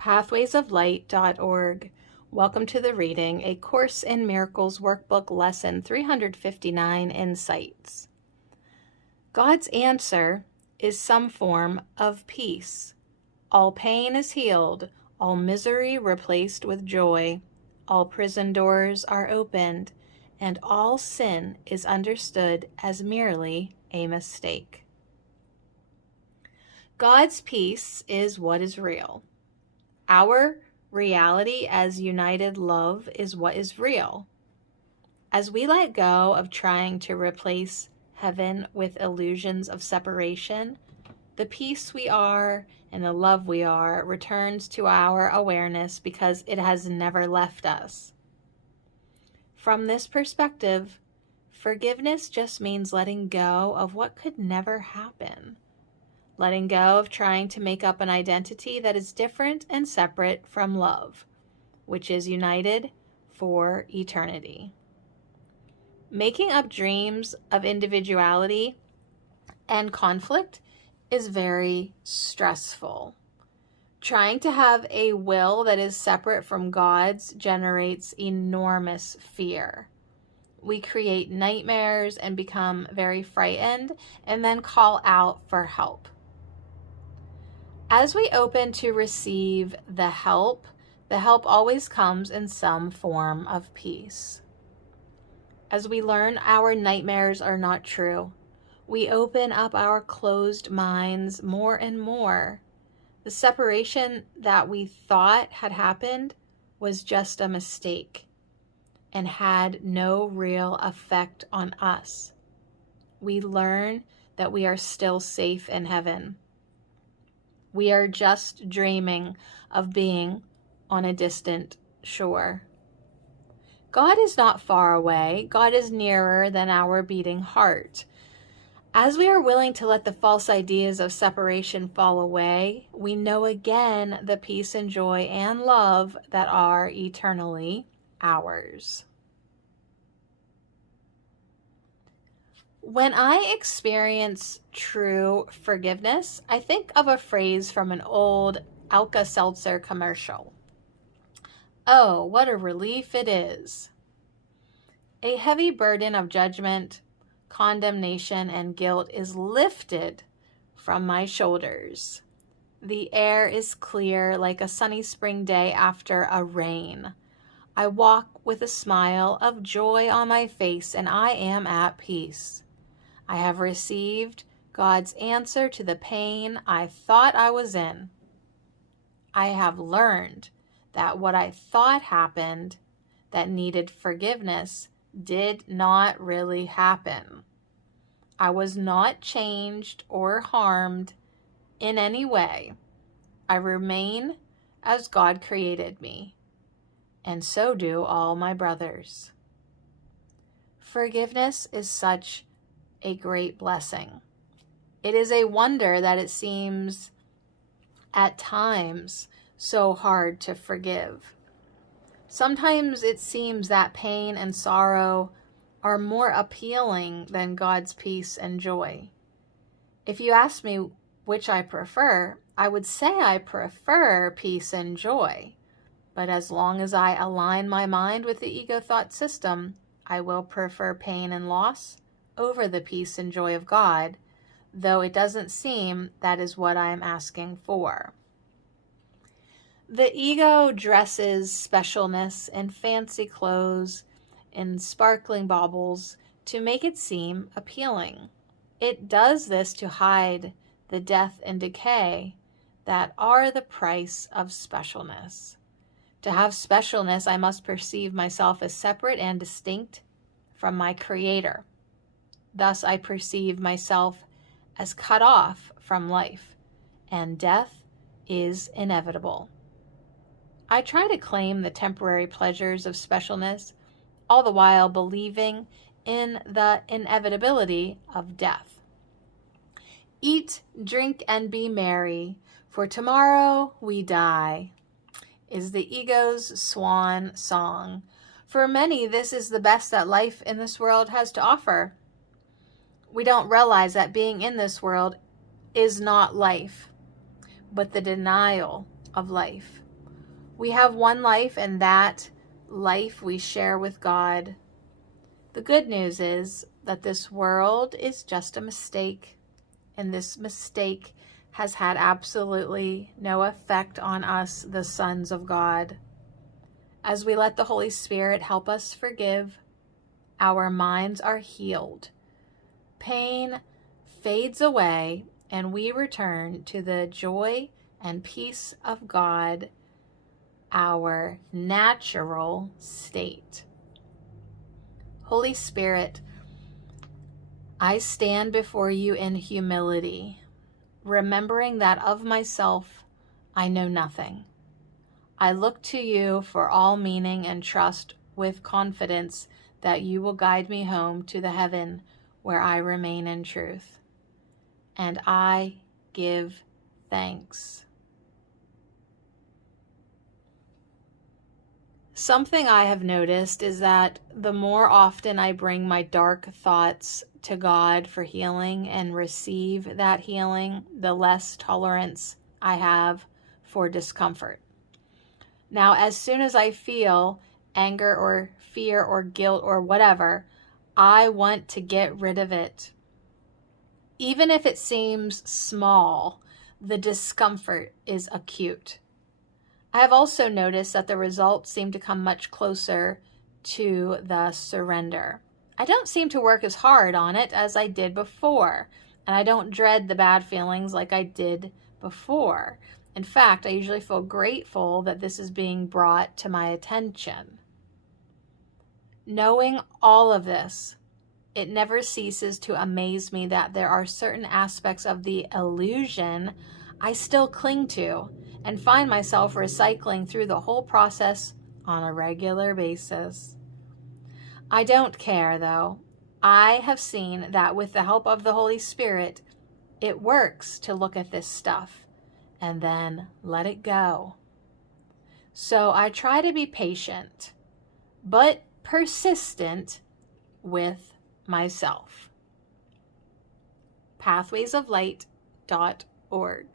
pathwaysoflight.org. Welcome to the reading, A Course in Miracles Workbook Lesson 359, Insights. God's answer is some form of peace. All pain is healed, all misery replaced with joy, all prison doors are opened, and all sin is understood as merely a mistake. God's peace is what is real. Our reality as united love is what is real. As we let go of trying to replace heaven with illusions of separation, the peace we are and the love we are returns to our awareness because it has never left us. From this perspective, forgiveness just means letting go of what could never happen. Letting go of trying to make up an identity that is different and separate from love, which is united for eternity. Making up dreams of individuality and conflict is very stressful. Trying to have a will that is separate from God's generates enormous fear. We create nightmares and become very frightened and then call out for help. As we open to receive the help always comes in some form of peace. As we learn our nightmares are not true, we open up our closed minds more and more. The separation that we thought had happened was just a mistake and had no real effect on us. We learn that we are still safe in heaven. We are just dreaming of being on a distant shore. God is not far away. God is nearer than our beating heart. As we are willing to let the false ideas of separation fall away, we know again the peace and joy and love that are eternally ours. When I experience true forgiveness, I think of a phrase from an old Alka-Seltzer commercial. Oh, what a relief it is. A heavy burden of judgment, condemnation, and guilt is lifted from my shoulders. The air is clear like a sunny spring day after a rain. I walk with a smile of joy on my face, and I am at peace. I have received God's answer to the pain I thought I was in. I have learned that what I thought happened that needed forgiveness did not really happen. I was not changed or harmed in any way. I remain as God created me, and so do all my brothers. Forgiveness is such a great blessing. It is a wonder that it seems at times so hard to forgive. Sometimes it seems that pain and sorrow are more appealing than God's peace and joy. If you ask me which I prefer, I would say I prefer peace and joy. But as long as I align my mind with the ego thought system, I will prefer pain and loss over the peace and joy of God, though it doesn't seem that is what I am asking for. The ego dresses specialness in fancy clothes and sparkling baubles to make it seem appealing. It does this to hide the death and decay that are the price of specialness. To have specialness, I must perceive myself as separate and distinct from my Creator. Thus, I perceive myself as cut off from life, and death is inevitable. I try to claim the temporary pleasures of specialness, all the while believing in the inevitability of death. Eat, drink, and be merry, for tomorrow we die, is the ego's swan song. For many, this is the best that life in this world has to offer. We don't realize that being in this world is not life, but the denial of life. We have one life, and that life we share with God. The good news is that this world is just a mistake, and this mistake has had absolutely no effect on us, the sons of God. As we let the Holy Spirit help us forgive, our minds are healed. Pain fades away, and we return to the joy and peace of God, our natural state. Holy Spirit, I stand before you in humility, remembering that of myself I know nothing. I look to you for all meaning and trust with confidence that you will guide me home to the heaven where I remain in truth. And I give thanks. Something I have noticed is that the more often I bring my dark thoughts to God for healing and receive that healing, the less tolerance I have for discomfort. Now, as soon as I feel anger or fear or guilt or whatever, I want to get rid of it. Even if it seems small, the discomfort is acute. I have also noticed that the results seem to come much closer to the surrender. I don't seem to work as hard on it as I did before, and I don't dread the bad feelings like I did before. In fact, I usually feel grateful that this is being brought to my attention. Knowing all of this, it never ceases to amaze me that there are certain aspects of the illusion I still cling to and find myself recycling through the whole process on a regular basis. I don't care, though. I have seen that with the help of the Holy Spirit, it works to look at this stuff and then let it go. So I try to be patient, but persistent with myself. pathwaysoflight.org